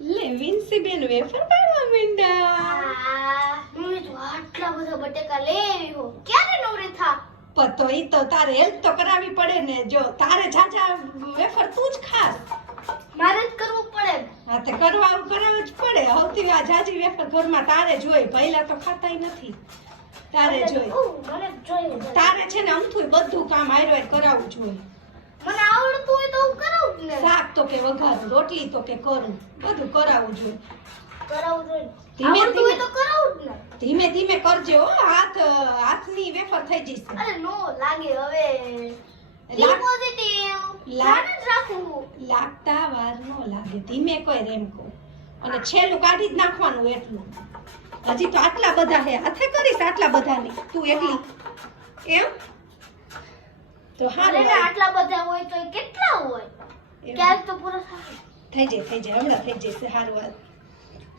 લે વિન્સી બેન વેફર પાડવા માંડ્યા. મમ્મી તો આટલા બધા બટેકા લેવી હો ક્યારે નવરી થા? પતો ઈ તો તારે હેલ્પ તો કરાવી પડે ને. જો તારે જાજા વેફર તું જ ખાસ. મારે જ કરવું પડે. હા તે કરાવવું જ પડે. હવથી આ જાજી વેફર ઘરમાં તારે જોઈ. પહેલા તો ખાતાય નથી. તારે જોઈ. મને જોઈએ. તારે છે ને અમથું બધું કામ આયરો કરાવવું જોઈએ. મને આવડતું હોય તો હું કરાવું જ ને. શાક તો કે વઘારું, રોટલી તો કે કરું, બધું કરાવવું જોઈએ. કરાવું જોઈએ. ધીમે આવડતું હોય તો કરાવું જ ને. ધીમે ધીમે કરજે હો. હાથની વેફર થઈ જશે. અરે નો લાગે હવે. પોઝિટિવ ધ્યાન જ રાખવું. લાગતા વાર નો લાગે. ધીમે કોઈ રેમકો અને છેલ્લું કાઢી જ નાખવાનું એટલું. હજી તો આટલા બધા હે. હાથે કરીશ આટલા બધાની તું એકલી એમ તો હારું. અરે આટલા બધા હોય તો કેટલા હોય? ક્યાંક તો પૂરો થાય. થઈ જાય હમણાં થઈ જશે. હારું હાલ.